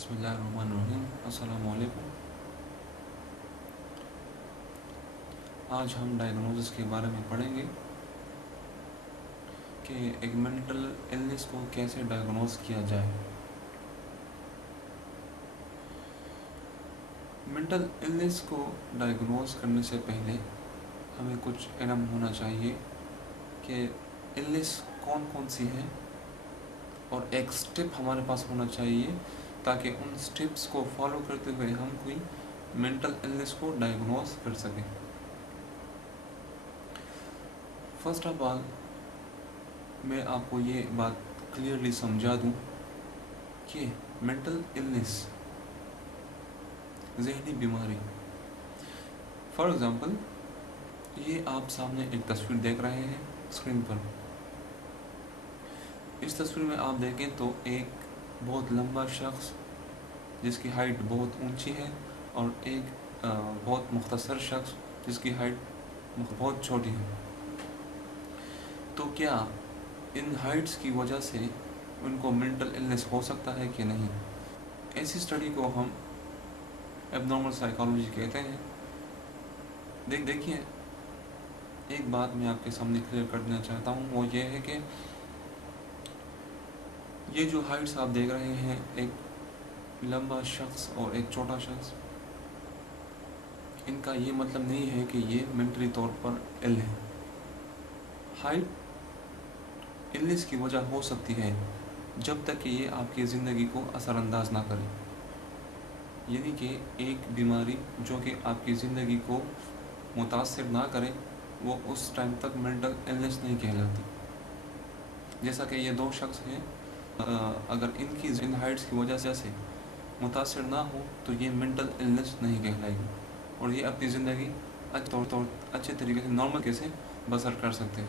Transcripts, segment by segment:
बिस्मिल्लाहिर्रहमानिर्रहीम। अस्सलाम वालेकुम। आज हम डायग्नोसिस के बारे में पढ़ेंगे कि एक मेंटल इलनेस को कैसे डायग्नोस किया जाए। मेंटल इलनेस को डायग्नोस करने से पहले हमें कुछ इल्म होना चाहिए कि इलनेस कौन कौन सी है, और एक स्टेप हमारे पास होना चाहिए ताकि उन स्टेप्स को फॉलो करते हुए हम कोई मेंटल इलनेस को डायग्नोस कर सकें। फर्स्ट ऑफ ऑल मैं आपको ये बात क्लियरली समझा दूं कि मेंटल इलनेस ज़हनी बीमारी, फॉर एग्ज़ाम्पल ये आप सामने एक तस्वीर देख रहे हैं स्क्रीन पर। इस तस्वीर में आप देखें तो एक बहुत लंबा शख्स जिसकी हाइट बहुत ऊंची है और एक बहुत मुख्तसर शख्स जिसकी हाइट बहुत छोटी है। तो क्या इन हाइट्स की वजह से उनको मेंटल इलनेस हो सकता है कि नहीं? ऐसी स्टडी को हम एबनॉर्मल साइकोलॉजी कहते हैं। देखिए, एक बात मैं आपके सामने क्लियर कर देना चाहता हूँ, वो ये है कि ये जो हाइट्स आप देख रहे हैं, एक लंबा शख्स और एक छोटा शख्स, इनका ये मतलब नहीं है कि ये मेंटली तौर पर इल है। हाइट इलनेस की वजह हो सकती है जब तक कि ये आपकी ज़िंदगी को असरअंदाज ना करे, यानी कि एक बीमारी जो कि आपकी ज़िंदगी को मुतासिर ना करे वो उस टाइम तक मेंटल इलनेस नहीं कहलाती। जैसा कि ये दो शख्स हैं, अगर इनकी इन हाइट्स की वजह से मुतासिर ना हो तो ये मेंटल इलनेस नहीं कहलाएगी और ये अपनी ज़िंदगी अच्छे तरीके से नॉर्मल कैसे बसर कर सकते हैं।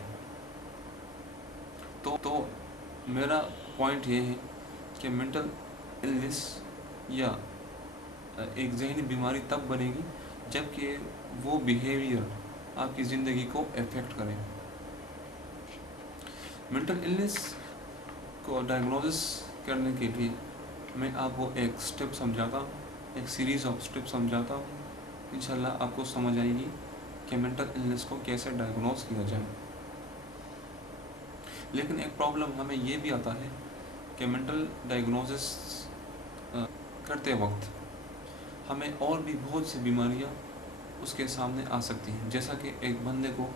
तो मेरा पॉइंट ये है कि मेंटल इलनेस या एक ज़हनी बीमारी तब बनेगी जबकि वो बिहेवियर आपकी ज़िंदगी को अफेक्ट करे। मेंटल इलनेस को डायग्नोसिस करने के लिए मैं आपको एक स्टेप समझाता हूँ, एक सीरीज़ ऑफ स्टेप समझाता हूँ। इंशाल्लाह आपको समझ आएगी कि मेंटल इलनेस को कैसे डायग्नोस किया जाए। लेकिन एक प्रॉब्लम हमें ये भी आता है कि मेंटल डायग्नोसिस करते वक्त हमें और भी बहुत सी बीमारियाँ उसके सामने आ सकती हैं। जैसा कि एक बंदे को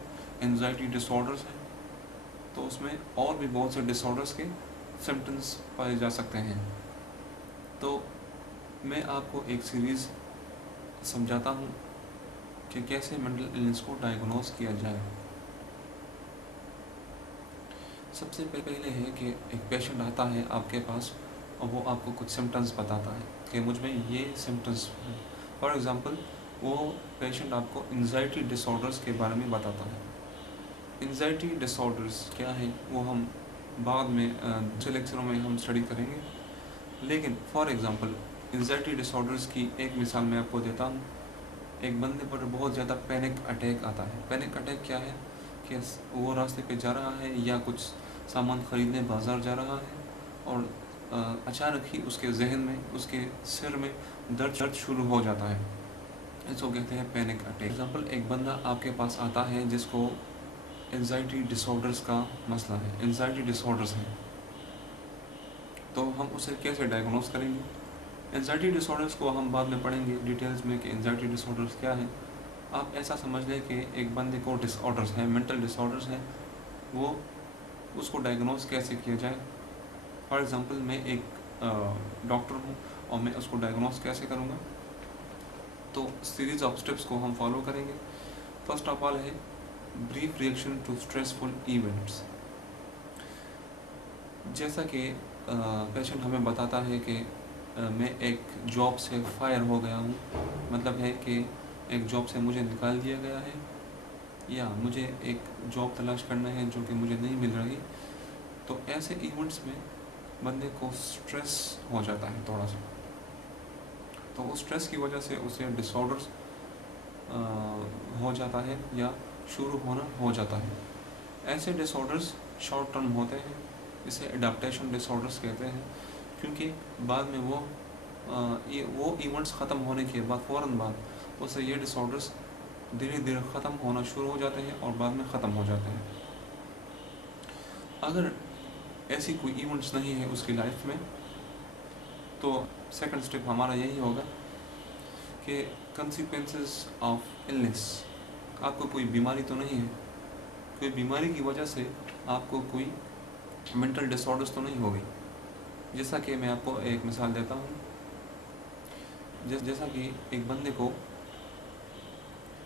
एंजाइटी डिसऑर्डर्स है तो उसमें और भी बहुत से डिसऑर्डर्स के सिम्टम्स पाए जा सकते हैं। तो मैं आपको एक सीरीज़ समझाता हूँ कि कैसे मेंटल इलनेस को डायग्नोस किया जाए। सबसे पहले है कि एक पेशेंट आता है आपके पास और वो आपको कुछ सिम्टम्स बताता है कि मुझ में ये सिम्टम्स हैं। फॉर एग्ज़ाम्पल वो पेशेंट आपको एंजाइटी डिसऑर्डर्स के बारे में बताता है। एंजाइटी डिसऑर्डर्स क्या है वो हम बाद में दूसरे लेक्चरों में हम स्टडी करेंगे। लेकिन फॉर एग्ज़ाम्पल एंजाइटी डिसऑर्डर्स की एक मिसाल मैं आपको देता हूँ। एक बंदे पर बहुत ज़्यादा पैनिक अटैक आता है। पैनिक अटैक क्या है कि वो रास्ते पे जा रहा है या कुछ सामान ख़रीदने बाज़ार जा रहा है और अचानक ही उसके जहन में, उसके सिर में दर्द शुरू हो जाता है। इसको कहते हैं पैनिक अटैक। एग्जाम्पल, एक बंदा आपके पास आता है जिसको एंजाइटी डिसऑर्डर्स का मसला है, एंजाइटी डिसऑर्डर्स हैं, तो हम उसे कैसे डायग्नोस करेंगे? एंजाइटी डिसऑर्डर्स को हम बाद में पढ़ेंगे डिटेल्स में कि एंजाइटी डिसऑर्डर्स क्या है। आप ऐसा समझ लें कि एक बंदे को डिसऑर्डर्स हैं, मेंटल डिसऑर्डर्स हैं, वो उसको डायग्नोस कैसे किया जाए। फॉर एग्ज़ाम्पल मैं एक डॉक्टर हूँ और मैं उसको डायग्नोस कैसे करूँगा? तो सीरीज़ ऑफ स्टेप्स को हम फॉलो करेंगे। फर्स्ट ऑफ ऑल है brief reaction to stressful events. जैसा कि पेशेंट हमें बताता है कि मैं एक जॉब से फायर हो गया हूँ, मतलब है कि एक जॉब से मुझे निकाल दिया गया है या मुझे एक जॉब तलाश करना है जो कि मुझे नहीं मिल रही। तो ऐसे इवेंट्स में बंदे को स्ट्रेस हो जाता है थोड़ा सा, तो उस स्ट्रेस की वजह से उसे डिसऑर्डर्स हो जाता है या शुरू होना हो जाता है। ऐसे डिसऑर्डर्स शॉर्ट टर्म होते हैं, इसे एडाप्टेशन डिसऑर्डर्स कहते हैं, क्योंकि बाद में वो ये वो इवेंट्स ख़त्म होने के बाद फ़ौरन बाद उससे ये डिसऑर्डर्स धीरे धीरे ख़त्म होना शुरू हो जाते हैं और बाद में ख़त्म हो जाते हैं। अगर ऐसी कोई इवेंट्स नहीं है उसकी लाइफ में, तो सेकंड स्टेप हमारा यही होगा कि कंसिक्वेंसेस ऑफ इलनेस, आपको कोई बीमारी तो नहीं है, कोई बीमारी की वजह से आपको कोई मेंटल डिसऑर्डर्स तो नहीं हो गई। जैसा कि मैं आपको एक मिसाल देता हूँ, जैसा कि एक बंदे को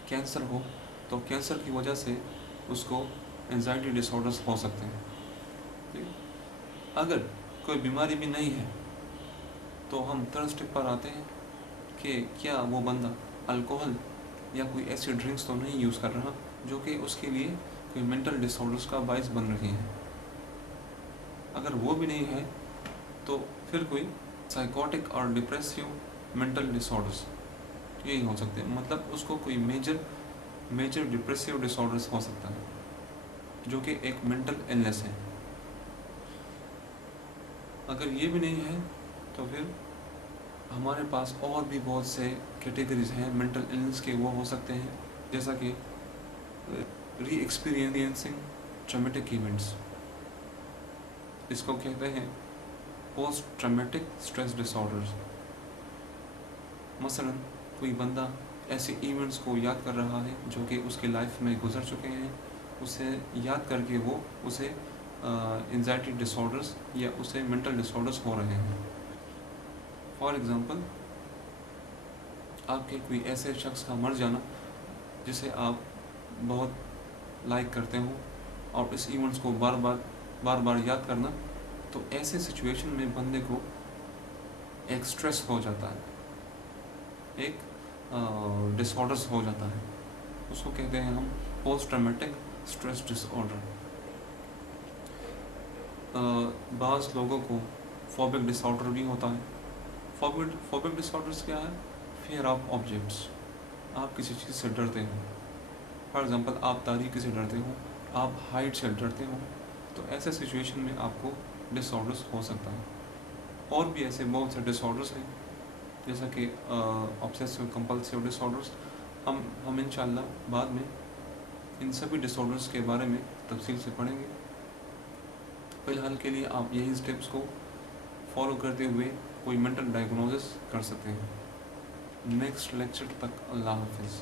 कैंसर हो, तो कैंसर की वजह से उसको एंजाइटी डिसऑर्डर्स हो सकते हैं। ठीक है? अगर कोई बीमारी भी नहीं है तो हम थर्ड स्टेप पर आते हैं कि क्या वो बंदा अल्कोहल या कोई ऐसी ड्रिंक्स तो नहीं यूज़ कर रहा जो कि उसके लिए कोई मेंटल डिसऑर्डर्स का बायस बन रही हैं। अगर वो भी नहीं है तो फिर कोई साइकोटिक और डिप्रेसिव मेंटल डिसऑर्डर्स यही हो सकते हैं, मतलब उसको कोई मेजर डिप्रेसिव डिसऑर्डर्स हो सकता है जो कि एक मेंटल इलनेस है। अगर ये भी नहीं है तो फिर हमारे पास और भी बहुत से कैटेगरीज हैं मेंटल इलनेस के, वो हो सकते हैं जैसा कि री एक्सपीरियंसिंग ट्रॉमेटिक इवेंट्स, इसको कहते हैं पोस्ट ट्रॉमेटिक स्ट्रेस डिसऑर्डर्स। मसलन कोई बंदा ऐसे इवेंट्स को याद कर रहा है जो कि उसके लाइफ में गुजर चुके हैं, उसे याद करके वो उसे एंजाइटी डिसऑर्डर्स या उसे मेंटल डिसऑर्डर्स हो रहे हैं। फॉर एग्ज़ाम्पल, आपके कोई ऐसे शख्स का मर जाना जिसे आप बहुत लाइक करते हो और इस इवेंट्स को बार बार याद करना, तो ऐसे सिचुएशन में बंदे को एक स्ट्रेस हो जाता है, एक डिसऑर्डर्स हो जाता है, उसको कहते हैं हम पोस्ट ट्रॉमेटिक स्ट्रेस डिसऑर्डर। बाज़ लोगों को फोबिक डिसऑर्डर भी होता है। फोबिक डिसऑर्डर्स क्या है? फियर ऑफ ऑब्जेक्ट्स, आप किसी चीज़ से डरते हो। फॉर एग्ज़ाम्पल, आप तारीकी से डरते हो, आप हाइट से डरते हो, तो ऐसे सिचुएशन में आपको डिसऑर्डर्स हो सकता है। और भी ऐसे बहुत से डिसऑर्डर्स हैं जैसा कि ऑब्सेसिव कंपल्सिव डिसऑर्डर्स। हम इंशाल्लाह बाद में इन सभी डिसऑर्डर्स के बारे में तफसील से पढ़ेंगे। फ़िलहाल के लिए आप यही स्टेप्स को फॉलो करते हुए कोई मेंटल डायग्नोसिस कर सकते हैं। नेक्स्ट लेक्चर तक अल्लाह हाफिज़।